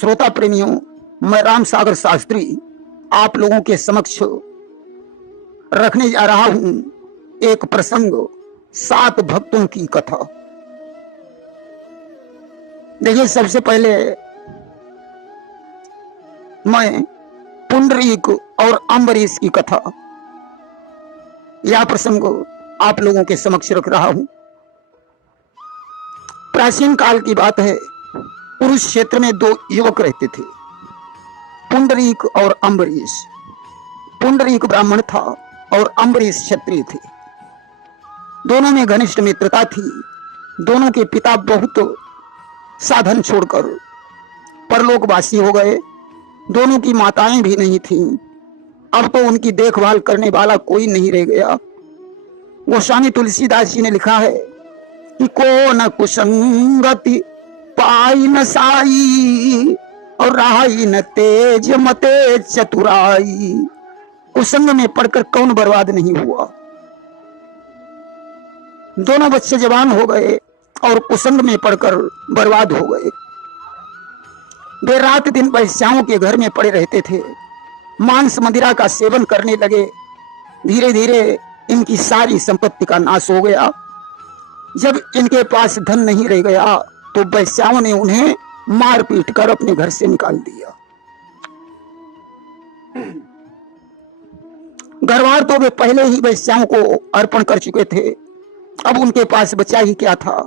श्रोता प्रेमियों, मैं राम सागर शास्त्री आप लोगों के समक्ष रखने जा रहा हूं एक प्रसंग, 7 भक्तों की कथा। देखिए, सबसे पहले मैं पुंडरीक और अम्बरीश की कथा, यह प्रसंग आप लोगों के समक्ष रख रहा हूं। प्राचीन काल की बात है, कुरुक्षेत्र में 2 युवक रहते थे, पुंडरीक और अम्बरीश। पुंडरीक ब्राह्मण था और अम्बरीश क्षत्रिय थे। दोनों में घनिष्ठ मित्रता थी। दोनों के पिता बहुत साधन छोड़कर परलोकवासी हो गए। दोनों की माताएं भी नहीं थीं। अब तो उनकी देखभाल करने वाला कोई नहीं रह गया। गोस्वामी तुलसीदास जी ने लिखा है कि को न कुसंगति पाई न साई और राई न तेज मते चतुराई। कुसंग में पढ़कर कौन बर्बाद नहीं हुआ। दोनों बच्चे जवान हो गए और कुसंग में पढ़कर बर्बाद हो गए। वे रात दिन वैश्याओं के घर में पड़े रहते थे, मांस मदिरा का सेवन करने लगे। धीरे धीरे इनकी सारी संपत्ति का नाश हो गया। जब इनके पास धन नहीं रह गया तो वैश्याओं ने उन्हें मार पीट कर अपने घर से निकाल दिया। घरवार तो वे पहले ही वैश्याओं को अर्पण कर चुके थे, अब उनके पास बचा ही क्या था।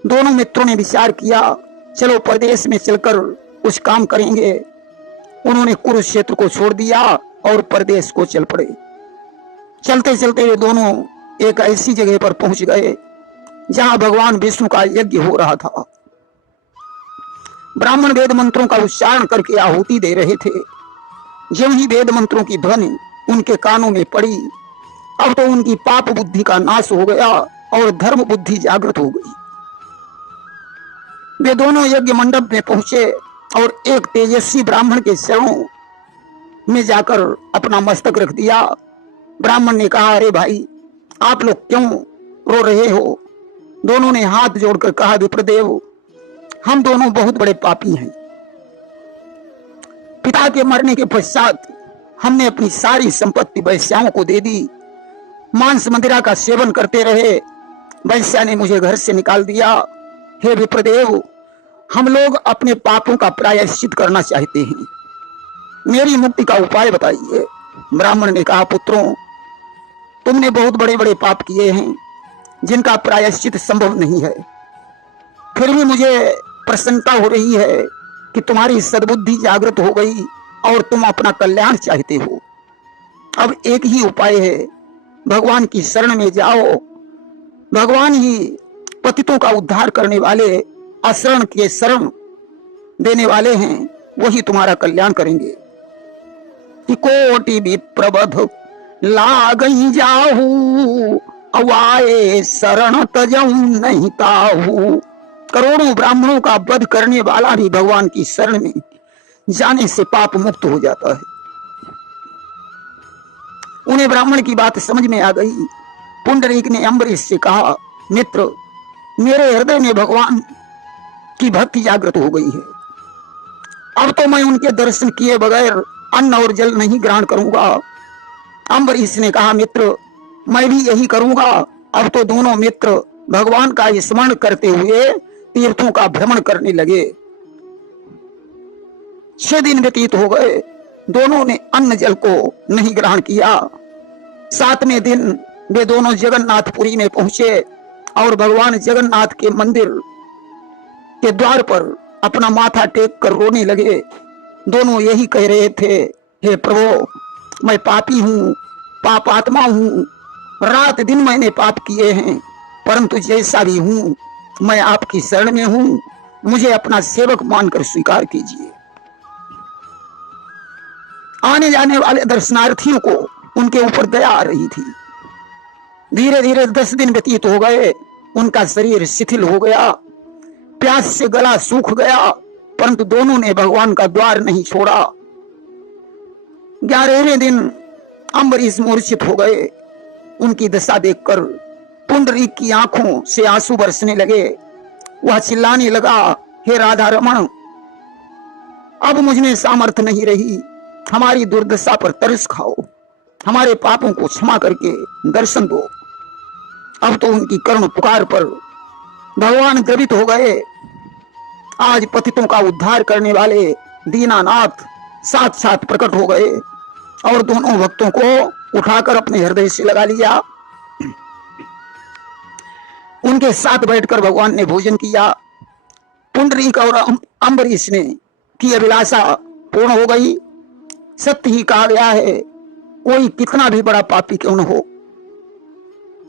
दोनों मित्रों ने विचार किया, चलो परदेश में चलकर कुछ काम करेंगे। उन्होंने कुरुक्षेत्र को छोड़ दिया और परदेश को चल पड़े। चलते चलते वे दोनों एक ऐसी जगह पर पहुंच गए जहां भगवान विष्णु का यज्ञ हो रहा था। ब्राह्मण वेद मंत्रों का उच्चारण करके आहुति दे रहे थे। ज्यों ही वेद मंत्रों की ध्वनि उनके कानों में पड़ी, अब तो उनकी पाप बुद्धि का नाश हो गया और धर्म बुद्धि जागृत हो गई। वे दोनों यज्ञ मंडप में पहुंचे और एक तेजस्वी ब्राह्मण के चरणों में जाकर अपना मस्तक रख दिया। ब्राह्मण ने कहा, अरे भाई, आप लोग क्यों रो रहे हो? दोनों ने हाथ जोड़कर कहा, विप्रदेव, हम दोनों बहुत बड़े पापी हैं। पिता के मरने के पश्चात हमने अपनी सारी संपत्ति वैश्याओं को दे दी। मांस मदिरा का सेवन करते रहे, वैश्या ने मुझे घर से निकाल दिया। हे विप्रदेव, हम लोग अपने पापों का प्रायश्चित करना चाहते हैं, मेरी मुक्ति का उपाय बताइए। ब्राह्मण ने कहा, पुत्रों, तुमने बहुत बड़े बड़े पाप किए हैं जिनका प्रायश्चित संभव नहीं है। फिर भी मुझे प्रसन्नता हो रही है कि तुम्हारी सद्बुद्धि जागृत हो गई और तुम अपना कल्याण चाहते हो। अब एक ही उपाय है, भगवान की शरण में जाओ। भगवान ही पतितों का उद्धार करने वाले, अशरण के शरण देने वाले हैं, वही तुम्हारा कल्याण करेंगे। कि कोटि विप्रबध लागई जाहू, अवाए शरण तजऊ नहीं ताहू। करोड़ों ब्राह्मणों का वध करने वाला भी भगवान की शरण में जाने से पाप मुक्त हो जाता है। उन्हें ब्राह्मण की बात समझ में आ गई। पुंडरीक ने अम्बरीश से कहा, मित्र, मेरे हृदय में भगवान की भक्ति जागृत हो गई है। अब तो मैं उनके दर्शन किए बगैर अन्न और जल नहीं ग्रहण करूंगा। अम्बरीश ने कहा, मित्र, मैं भी यही करूंगा। अब तो दोनों मित्र भगवान का स्मरण करते हुए तीर्थों का भ्रमण करने लगे। 6 दिन व्यतीत हो गए, दोनों ने अन्न जल को नहीं ग्रहण किया। 7वें दिन वे दोनों जगन्नाथपुरी में पहुंचे और भगवान जगन्नाथ के मंदिर के द्वार पर अपना माथा टेक कर रोने लगे। दोनों यही कह रहे थे, हे प्रभु, मैं पापी हूं, पापात्मा हूं। रात दिन मैंने पाप किए हैं, परंतु जैसा भी हूं मैं आपकी शरण में हूं। मुझे अपना सेवक मानकर स्वीकार कीजिए। आने जाने वाले दर्शनार्थियों को उनके ऊपर दया आ रही थी। धीरे धीरे 10 दिन व्यतीत हो गए। उनका शरीर शिथिल हो गया, प्यास से गला सूख गया, परंतु दोनों ने भगवान का द्वार नहीं छोड़ा। 11वें दिन अम्बरीश मूर्छित हो गए। उनकी दशा देखकर पुंडरीक की आंखों से आंसू बरसने लगे। वह चिल्लाने लगा, हे राधा रमण, अब मुझ में सामर्थ्य नहीं रही, हमारी दुर्दशा पर तरस खाओ, हमारे पापों को क्षमा करके दर्शन दो। अब तो उनकी करुण पुकार पर भगवान द्रवित हो गए। आज पतितों का उद्धार करने वाले दीनानाथ साक्षात प्रकट हो गए और दोनों भक्तों को उठाकर अपने हृदय से लगा लिया। उनके साथ बैठकर भगवान ने भोजन किया। पुंडरीक और अम्बरीश ने की अभिलाषा पूर्ण हो गई। सत्य ही कहा गया है, कोई कितना भी बड़ा पापी क्यों न हो,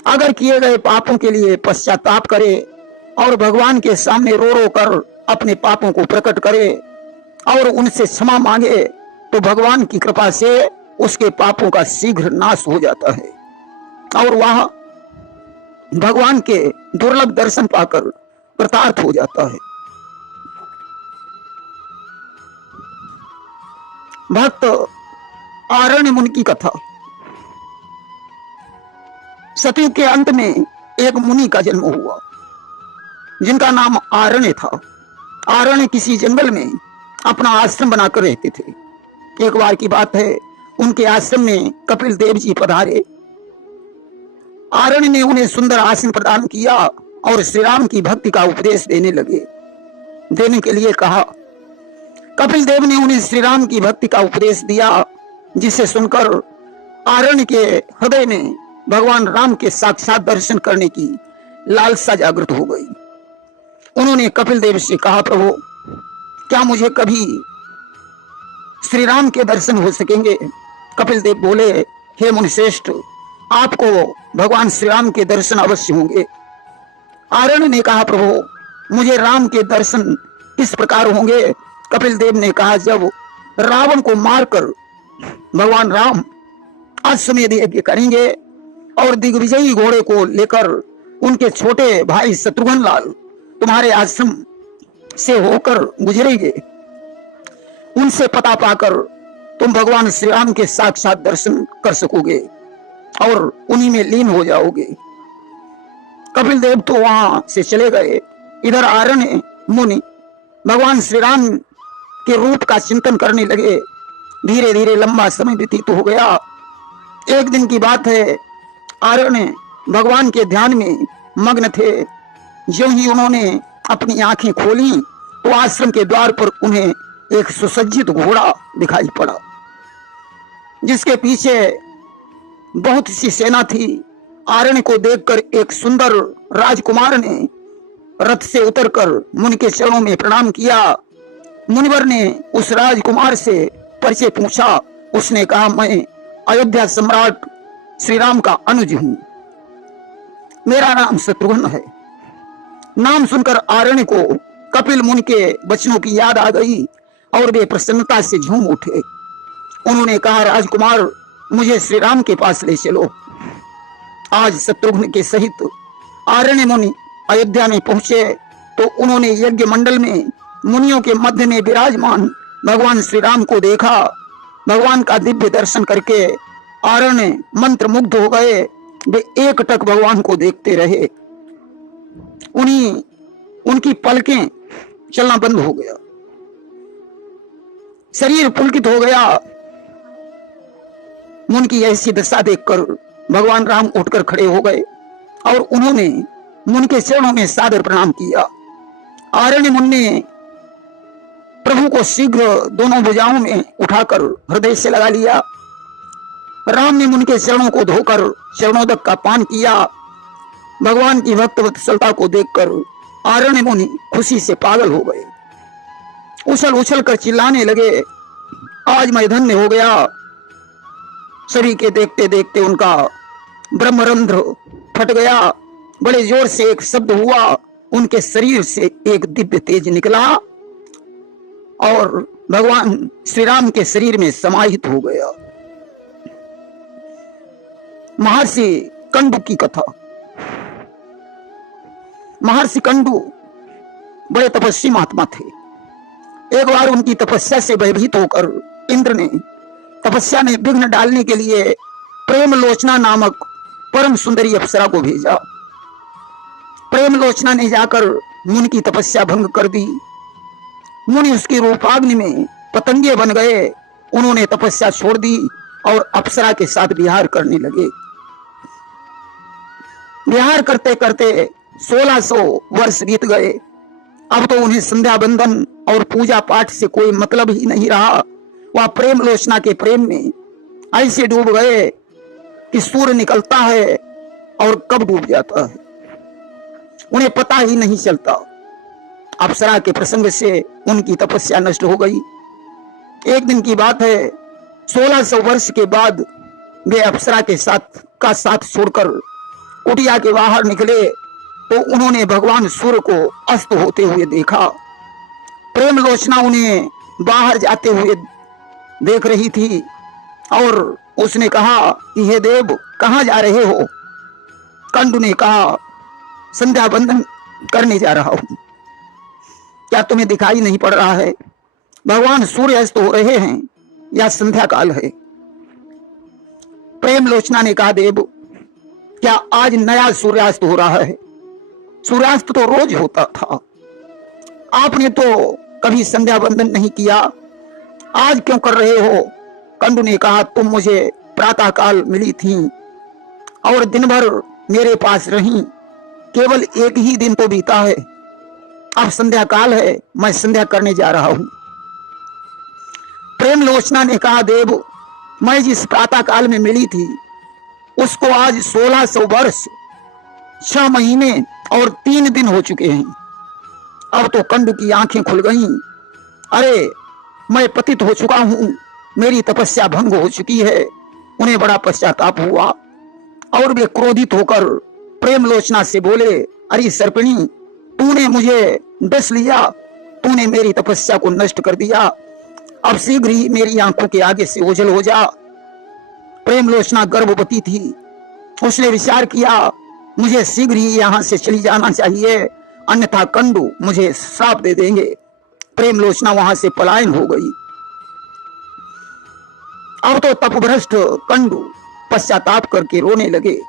अगर किए गए पापों के लिए पश्चाताप करे और भगवान के सामने रो रो कर अपने पापों को प्रकट करे और उनसे क्षमा मांगे, तो भगवान की कृपा से उसके पापों का शीघ्र नाश हो जाता है और वह भगवान के दुर्लभ दर्शन पाकर कृतार्थ हो जाता है। भक्त आरण्य मुनि की कथा। सतयुग के अंत में एक मुनि का जन्म हुआ जिनका नाम आरण्य था। आरण्य किसी जंगल में अपना आश्रम बनाकर रहते थे। एक बार की बात है, उनके आश्रम में कपिल देव जी पधारे। आरण्य ने उन्हें सुंदर आसन प्रदान किया और श्री राम की भक्ति का उपदेश देने के लिए कहा। कपिल देव ने उन्हें श्री राम की भक्ति का उपदेश दिया, जिसे सुनकर आरण्य के हृदय में भगवान राम के साक्षात दर्शन करने की लालसा जागृत हो गई। उन्होंने कपिल देव से कहा, प्रभु क्या मुझे कभी श्री राम के दर्शन हो सकेंगे? कपिल देव बोले, हे मुनिश्रेष्ठ, आपको भगवान श्री राम के दर्शन अवश्य होंगे। आरण्य ने कहा, प्रभु मुझे राम के दर्शन किस प्रकार होंगे? कपिल देव ने कहा, जब रावण को मारकर भगवान राम अश्वमेध यज्ञ करेंगे और दिग्विजयी घोड़े को लेकर उनके छोटे भाई शत्रुघ्न लाल तुम्हारे आश्रम से होकर गुजरेंगे, उनसे पता पाकर तुम भगवान श्री राम के साक्षात दर्शन कर सकोगे और उन्हीं में लीन हो जाओगे। कपिल देव तो वहां से चले गए। इधर आरण्य मुनि भगवान श्री राम के रूप का चिंतन करने लगे। धीरे धीरे लंबा समय व्यतीत हो गया। एक दिन की बात है, आरण्य भगवान के ध्यान में मग्न थे। ज्यों ही उन्होंने अपनी आंखें खोली तो आश्रम के द्वार पर उन्हें एक सुसज्जित घोड़ा दिखाई पड़ा, जिसके पीछे बहुत सी सेना थी। आरण्य को देखकर एक सुंदर राजकुमार ने रथ से उतरकर मुनि के चरणों में प्रणाम किया। मुनिवर ने उस राजकुमार से परिचय पूछा। उसने कहा, मैं अयोध्या सम्राट श्री राम का अनुज हूं, मेरा नाम शत्रुघ्न है। नाम सुनकर आरण्य को कपिल मुनि के वचनों की याद आ गई और वे प्रसन्नता से झूम उठे। उन्होंने कहा, राजकुमार मुझे श्री राम के पास ले चलो। आज शत्रुघ्न के सहित आरण्य मुनि अयोध्या में पहुंचे तो उन्होंने यज्ञ मंडल में मुनियों के मध्य में विराजमान भगवान श्री राम को देखा। भगवान का दिव्य दर्शन करके आरण्य मंत्र मुग्ध हो गए। वे एकटक भगवान को देखते रहे। उनकी पलकें चलना बंद हो गया, शरीर पुलकित हो गया। मुनि की ऐसी दशा देखकर भगवान राम उठकर खड़े हो गए और उन्होंने मुनि के चरणों में सादर प्रणाम किया। आरण्य मुनि ने प्रभु को शीघ्र दोनों भुजाओं में उठाकर हृदय से लगा लिया। राम ने मुनि के चरणों को धोकर चरणोदक का पान किया। भगवान की भक्त वत्सलता को देखकर आरण्य मुनि खुशी से पागल हो गए। उछल उछल कर चिल्लाने लगे, आज मैं धन्य हो गया। सभी के देखते देखते उनका ब्रह्मरंध्र फट गया। बड़े जोर से एक शब्द हुआ, उनके शरीर से एक दिव्य तेज निकला और भगवान श्री राम के शरीर में समाहित हो गया। महर्षि कंडू की कथा। महर्षि कंडू बड़े तपस्वी महात्मा थे। एक बार उनकी तपस्या से भयभीत होकर इंद्र ने तपस्या में विघ्न डालने के लिए प्रेम लोचना नामक परम सुंदरी अप्सरा को भेजा। प्रेम लोचना ने जाकर मुनि की तपस्या भंग कर दी। मुनि उसकी रूपाग्नि में पतंगे बन गए। उन्होंने तपस्या छोड़ दी और अप्सरा के साथ विहार करने लगे। विहार करते करते 1600 वर्ष बीत गए। अब तो उन्हें संध्या बंदन और पूजा पाठ से कोई मतलब ही नहीं रहा। वह प्रेम लोचना के प्रेम में ऐसे डूब गए कि सूर्य निकलता है और कब डूब जाता है उन्हें पता ही नहीं चलता। अप्सरा के प्रसंग से उनकी तपस्या नष्ट हो गई। एक दिन की बात है, 1600 वर्ष के बाद वे अप्सरा के साथ छोड़कर कुटिया के बाहर निकले तो उन्होंने भगवान सूर्य को अस्त होते हुए देखा। प्रेम लोचना उन्हें बाहर जाते हुए देख रही थी और उसने कहा कि हे देव, कहां जा रहे हो? कंडू ने कहा, संध्या बंदन करने जा रहा हूं। क्या तुम्हें दिखाई नहीं पड़ रहा है भगवान सूर्य अस्त हो रहे हैं या संध्या काल है? प्रेम लोचना ने कहा, देव, क्या आज नया सूर्यास्त हो रहा है? सूर्यास्त तो रोज होता था। आपने तो कभी संध्या बंदन नहीं किया, आज क्यों कर रहे हो? कंडू ने कहा, तुम मुझे प्रातः काल मिली थी और दिन भर मेरे पास रही। केवल एक ही दिन तो बीता है, अब संध्या काल है, मैं संध्या करने जा रहा हूं। प्रेम लोचना ने कहा, देव, मैं जिस प्रातः काल में मिली थी उसको आज 1600 वर्ष 6 महीने और 3 दिन हो चुके हैं। अब तो कंडू की आंखें खुल गईं। अरे, मैं पतित हो चुका हूं, मेरी तपस्या भंग हो चुकी है। उन्हें बड़ा पश्चाताप हुआ और वे क्रोधित होकर प्रेम लोचना से बोले, अरे सर्पिणी, तूने मुझे डस लिया, तूने मेरी तपस्या को नष्ट कर दिया। अब शीघ्र ही मेरी आंखों के आगे से ओझल हो जा। प्रेम लोचना गर्भवती थी। उसने विचार किया, मुझे शीघ्र ही यहां से चली जाना चाहिए, अन्यथा कंडू मुझे श्राप दे देंगे। प्रेम लोचना वहां से पलायन हो गई। अब तो तपभ्रष्ट कंडू पश्चाताप करके रोने लगे।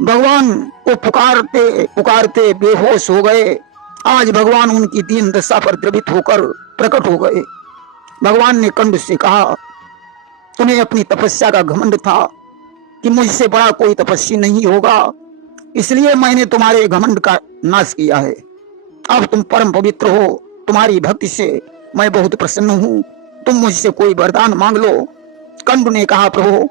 भगवान को पुकारते पुकारते बेहोश हो गए। आज भगवान उनकी दीन दशा पर द्रवित होकर प्रकट हो गए। भगवान ने कंडू से कहा, तुम्हें अपनी तपस्या का घमंड था कि मुझसे बड़ा कोई तपस्वी नहीं होगा, इसलिए मैंने तुम्हारे घमंड का नाश किया है। अब तुम परम पवित्र हो, तुम्हारी भक्ति से मैं बहुत प्रसन्न हूं, तुम मुझसे कोई वरदान मांग लो। कंडू ने कहा, प्रभु,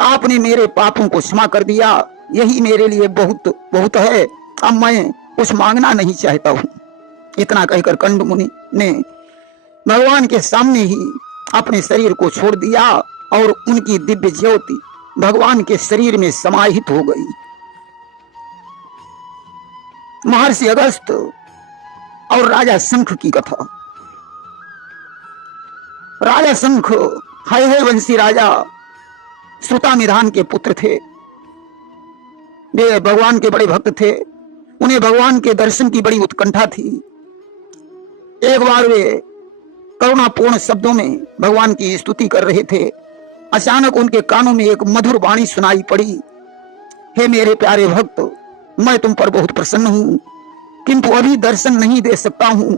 आपने मेरे पापों को क्षमा कर दिया, यही मेरे लिए बहुत बहुत है। अब मैं कुछ मांगना नहीं चाहता हूं। इतना कहकर कंडू मुनि ने भगवान के सामने ही अपने शरीर को छोड़ दिया और उनकी दिव्य ज्योति भगवान के शरीर में समाहित हो गई। महर्षि अगस्त और राजा शंख की कथा। राजा शंख है वंशी राजा श्रुतामिधान के पुत्र थे। वे भगवान के बड़े भक्त थे। उन्हें भगवान के दर्शन की बड़ी उत्कंठा थी। एक बार वे करुणापूर्ण शब्दों में भगवान की स्तुति कर रहे थे। अचानक उनके कानों में एक मधुर वाणी सुनाई पड़ी, हे मेरे प्यारे भक्त, मैं तुम पर बहुत प्रसन्न हूं, किंतु अभी दर्शन नहीं दे सकता हूं।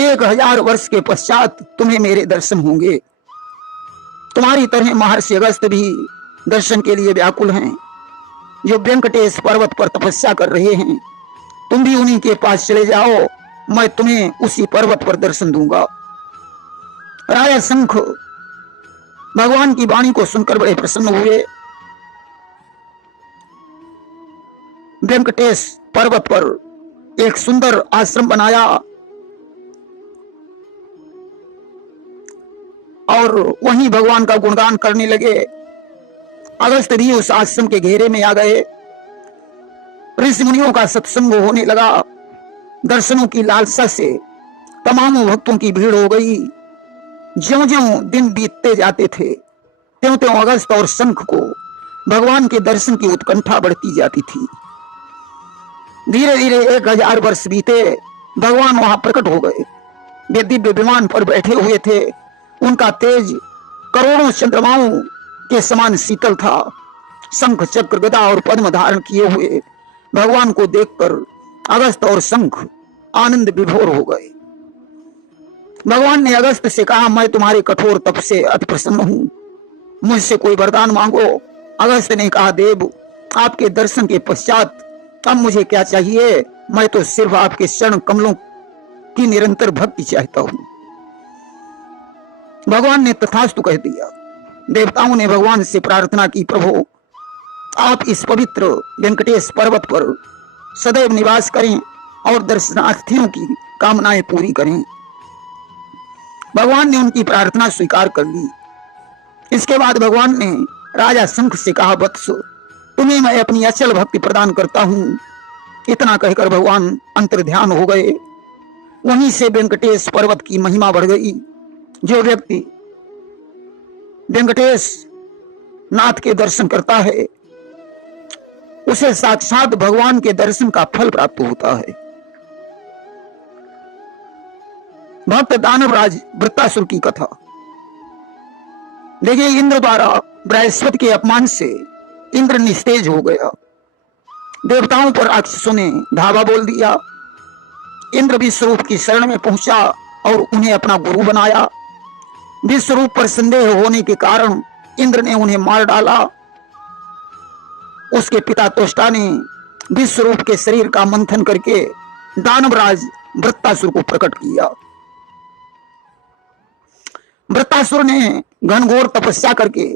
1000 वर्ष के पश्चात तुम्हें मेरे दर्शन होंगे। तुम्हारी तरह महर्षि अगस्त भी दर्शन के लिए व्याकुल हैं, जो वेंकटेश पर्वत पर तपस्या कर रहे हैं। तुम भी उन्हीं के पास चले जाओ, मैं तुम्हें उसी पर्वत पर दर्शन दूंगा। राजा शंख भगवान की वाणी को सुनकर बड़े प्रसन्न हुए। वेंकटेश पर्वत पर एक सुंदर आश्रम बनाया और वहीं भगवान का गुणगान करने लगे। अगस्त भी उस आश्रम के घेरे में आ गए। ऋषि मुनियों का सत्संग होने लगा। दर्शनों की लालसा से तमाम भक्तों की भीड़ हो गई। ज्यों-ज्यों दिन बीतते जाते थे, त्यों-त्यों अगस्त और शंख को भगवान के दर्शन की उत्कंठा बढ़ती जाती थी। धीरे धीरे 1000 वर्ष बीते। भगवान वहां प्रकट हो गए। वे दिव्य विमान पर बैठे हुए थे। उनका तेज करोड़ों चंद्रमाओं के समान शीतल था। शंख, चक्र, गदा और पद्म धारण किए हुए भगवान को देखकर अगस्त और शंख आनंद विभोर हो गए। भगवान ने अगस्त से कहा, मैं तुम्हारे कठोर तप से अति प्रसन्न हूं, मुझसे कोई वरदान मांगो। अगस्त ने कहा, देव आपके दर्शन के पश्चात अब मुझे क्या चाहिए, मैं तो सिर्फ आपके चरण कमलों की निरंतर भक्ति चाहता हूं। भगवान ने तथास्तु कह दिया। देवताओं ने भगवान से प्रार्थना की, प्रभु आप इस पवित्र वेंकटेश पर्वत पर सदैव निवास करें और दर्शनार्थियों की कामनाएं पूरी करें। भगवान ने उनकी प्रार्थना स्वीकार कर ली। इसके बाद भगवान ने राजा शंख से कहा, वत्स तुम्हें मैं अपनी अचल भक्ति प्रदान करता हूं। इतना कहकर भगवान अंतर्ध्यान हो गए। वहीं से वेंकटेश पर्वत की महिमा बढ़ गई। जो व्यक्ति वेंकटेश नाथ के दर्शन करता है उसे साक्षात भगवान के दर्शन का फल प्राप्त होता है। भक्त दानवराज वृत्तासुर की कथा देखिए। इंद्र द्वारा बृहस्पति के अपमान से इंद्र निस्तेज हो गया। देवताओं पर राक्षसों ने धावा बोल दिया। इंद्र विश्वरूप की शरण में पहुंचा और उन्हें अपना गुरु बनाया। विश्वरूप पर संदेह होने के कारण इंद्र ने उन्हें मार डाला। उसके पिता त्वष्टा ने विश्वरूप के शरीर का मंथन करके दानवराज वृत्तासुर को प्रकट किया। वृत्तासुर ने घनघोर तपस्या करके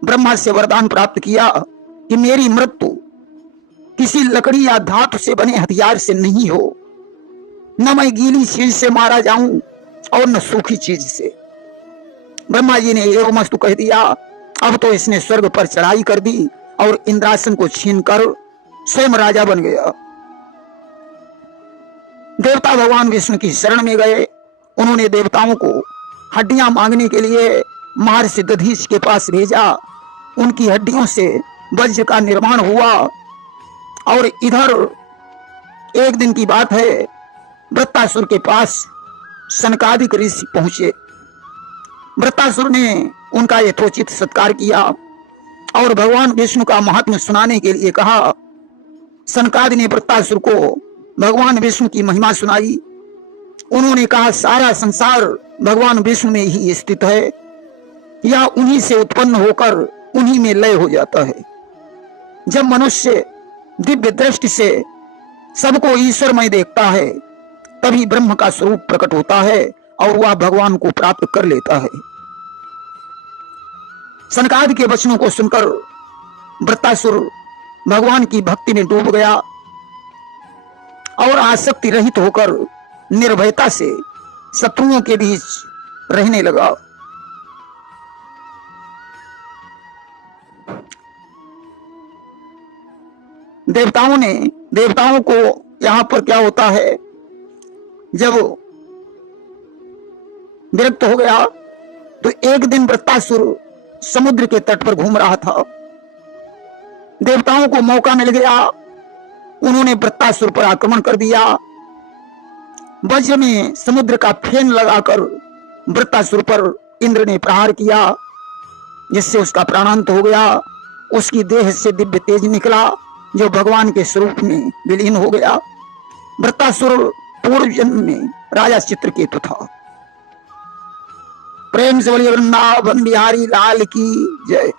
ब्रह्मा से वरदान प्राप्त किया कि मेरी मृत्यु किसी लकड़ी या धातु से बने हथियार से नहीं हो, न मैं गीली चीज से मारा जाऊं और न सूखी चीज से। ब्रह्मा जी ने एवमस्तु कह दिया। अब तो इसने स्वर्ग पर चढ़ाई कर दी और इंद्रासन को छीनकर स्वयं राजा बन गया। देवता भगवान विष्णु की शरण में गए। उन्होंने देवताओं को हड्डियां मांगने के लिए महर्षि दधीच के पास भेजा। उनकी हड्डियों से वज्र का निर्माण हुआ। और इधर एक दिन की बात है, वृत्तासुर के पास सनकादिक ऋषि पहुंचे। वृत्तासुर ने उनका यथोचित सत्कार किया और भगवान विष्णु का महात्म्य सुनाने के लिए कहा। सनकादि ने वृत्तासुर को भगवान विष्णु की महिमा सुनाई। उन्होंने कहा, सारा संसार भगवान विष्णु में ही स्थित है, या उन्हीं से उत्पन्न होकर उन्हीं में लय हो जाता है। जब मनुष्य दिव्य दृष्टि से सबको ईश्वरमय देखता है तभी ब्रह्म का स्वरूप प्रकट होता है और वह भगवान को प्राप्त कर लेता है। सनकादि के वचनों को सुनकर वृत्तासुर भगवान की भक्ति में डूब गया और आसक्ति रहित होकर निर्भयता से शत्रुओं के बीच रहने लगा। देवताओं को यहां पर क्या होता है, जब विरक्त हो गया तो एक दिन वृत्तासुर समुद्र के तट पर घूम रहा था। देवताओं को मौका मिल गया। उन्होंने वृत्तासुर पर आक्रमण कर दिया। वज्र में समुद्र का फेन लगाकर वृत्तासुर पर इंद्र ने प्रहार किया, जिससे उसका प्राणांत हो गया। उसकी देह से दिव्य तेज निकला जो भगवान के स्वरूप में विलीन हो गया। वृत्तासुर पूर्व जन्म में राजा चित्रकेतु था। प्रेम से बोलिए वृंदावन बिहारी लाल की जय।